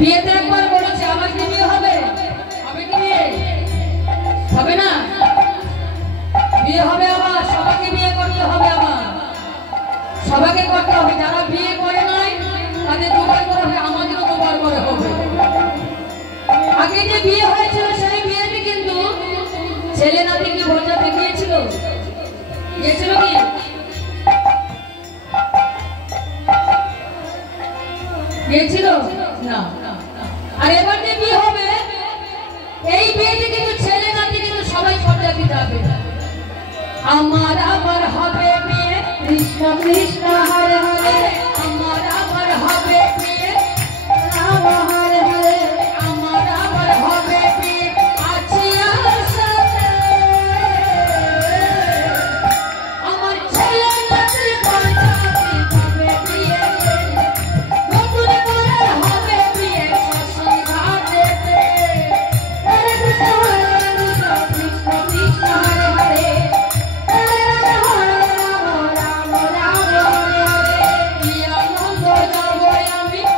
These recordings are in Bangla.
বিয়েতে একবার বলেছে আমার কি বিয়ে হবে? হবে কি বিয়ে? হবে না। বিয়ে হবে আবার সবাইকে বিয়ে করতে হবে, আবার সবাইকে করতে হবে। যারা বিয়ে করে নাই তাদের দুবার করে হবে, আমাদেরও দুবার করে হবে। আগে যে বিয়ে হয়েছিল সেই বিয়েতে কিন্তু ছেলে নাতিকে বোঝাতে গিয়েছিল, গিয়েছিল কি? গিয়েছিল না। আর এবার যে বিয়ে হবে এই বিয়েতে কিন্তু ছেলে নাতি কিন্তু সবাই বোঝাতে যাবে। আমার আবার হবে বিয়ে, কৃষ্ণ কৃষ্ণ হরে হরে। আমার আবার হবে বিয়ে, রাম হরে হরে। আমার আবার হবে বিয়ে, আছি আশাতে। আমার ছেলে নাতি বোঝাতে যাবে বিয়ে, নতুন করে হবে বিয়ে শ্মশান ঘাটেতে। হরে কৃষ্ণ কৃষ্ণ কৃষ্ণ হরে হরে।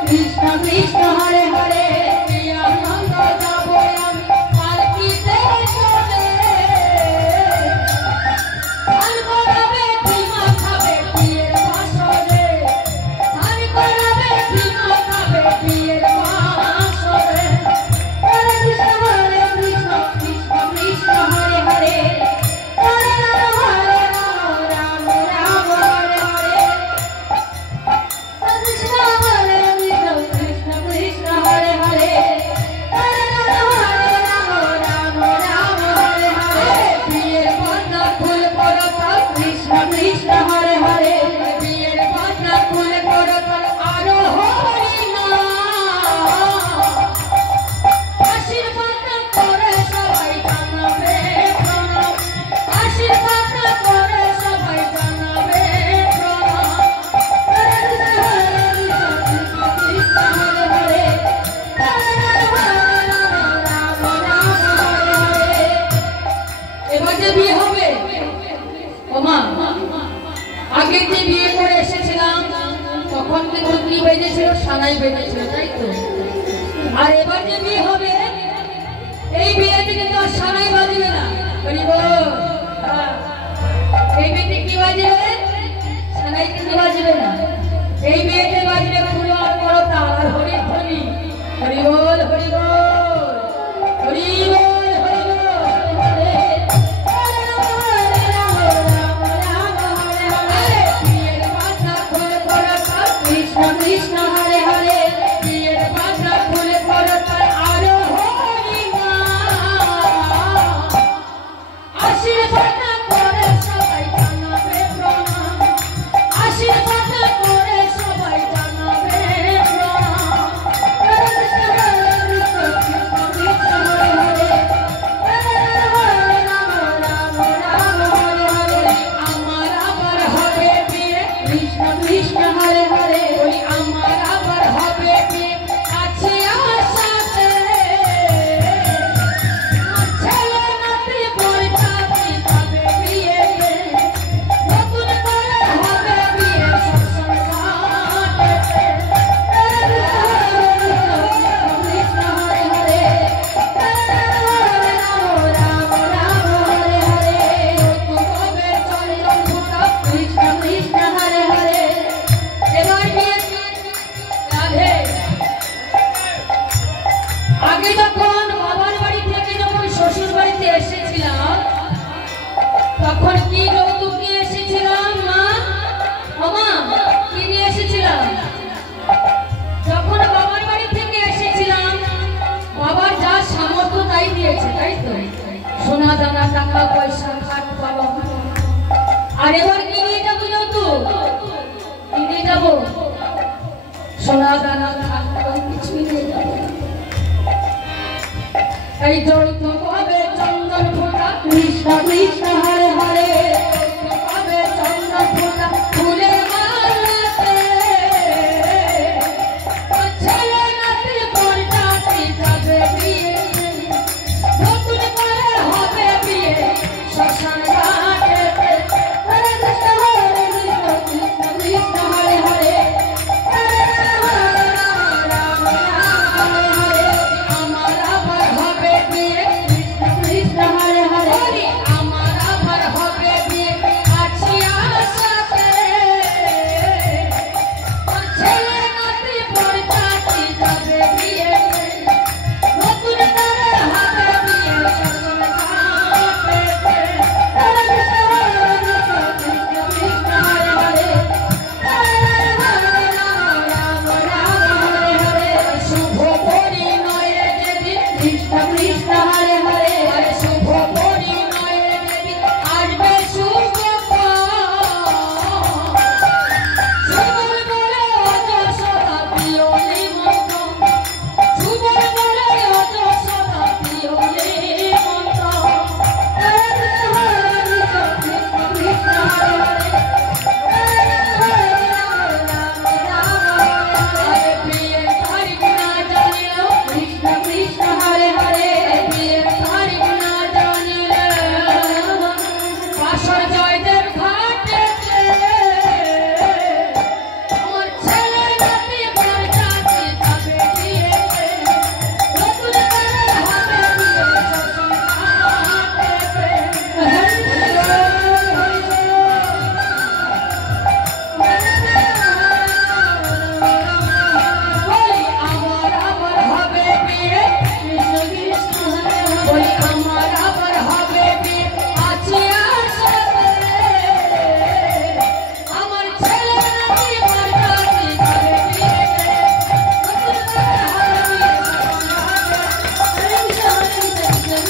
কৃষ্ণ কৃষ্ণ হরে হরে। আনন্দ যাবো আমি পালকিতে চড়ে। ধান করাবে ভীমা খাবে বিয়ের বাসরে। ধান করাবে ভীমা খাবে বিয়ের বাসরে। হরে কৃষ্ণ কৃষ্ণ কৃষ্ণ হরে হরে। হরে রাম রাম রাম হরে হরে। কৃষ্ণ হরে কৃষ্ণ কৃষ্ণ হরে হরে। হরে রাম রাম রাম হরে হরে। বিয়ের বাজনা ফুল করো তার, কৃষ্ণ কৃষ্ণ হরে হরে। বিয়ের বাজনা ফুল করো তার, আরো হরি নাম। আশীর্বাদ করে সবাই জানাবে প্রণাম। আশীর্বাদ করে সবাই জানাবে প্রণাম। এবার যে বিয়ে হবে ওমা, আগে যে বিয়ে করে এসেছিলাম তখন কিন্তু কি বেজেছিল? সানাই বেজেছিল, তাই তো? আর এবার যে বিয়ে হবে এই বিয়েতে কিন্তু আর সানাই বাজবে না। এই বিয়েতে কি বাজবে? সানাই কিন্তু বাজবে না। এই বিয়েতে বাজবে ফুলো আর করতা আর হরি ধ্বনি। হরি বল হরি বল হরি বল হরি বল। বিয়ের বাজনা ফুল করো তার, কৃষ্ণ কৃষ্ণ হরে হরে। বিয়ের বাজনা ফুল করো তার, আরো হরি নাম। আশীর্বাদ করে সবাই জানাবে প্রণাম। আশীর্বাদ করে সবাই জানাবে প্রণাম। হরে কৃষ্ণ কৃষ্ণ কৃষ্ণ হরে হরে। হরে রাম রাম রাম হরে হরে। আমার আবার হবে বিয়ে, কৃষ্ণ কৃষ্ণ হরে হরে। ওই আমার আবার হবে বিয়ে, আছে আশাতে। ছেলে নাতি বোঝাতে যাবে বিয়েতে, নতুন করে হবে বিয়ে শ্মশান ঘাটেতে। কৃষ্ণ হরে হরে। রাম রাম হরে হরে। নতুন হবে চন্দন ফুটা, কৃষ্ণ কৃষ্ণ হরে হরে। এবার বিয়ে রাধে। আগে যখন বাবার বাড়ি থেকে যখন শ্বশুর বাড়িতে এসেছিলাম তখন কি যৌতুক নিয়ে এসেছিলাম? মা মামা কি নিয়ে এসেছিলাম? যখন বাবার বাড়ি থেকে এসেছিলাম বাবার যা সামর্থ্য তাই দিয়েছে, তাই তো? সোনা দানা টাকা পয়সা খাট পালন। আর এবার কি নিয়ে যাবো যৌতুক? কি নিয়ে যাবো? সোনা দানা খাট পালন কিছুই নিয়ে যাবো না। এই যৌতুক হবে চন্দন ফোঁটা, কৃষ্ণ কৃষ্ণ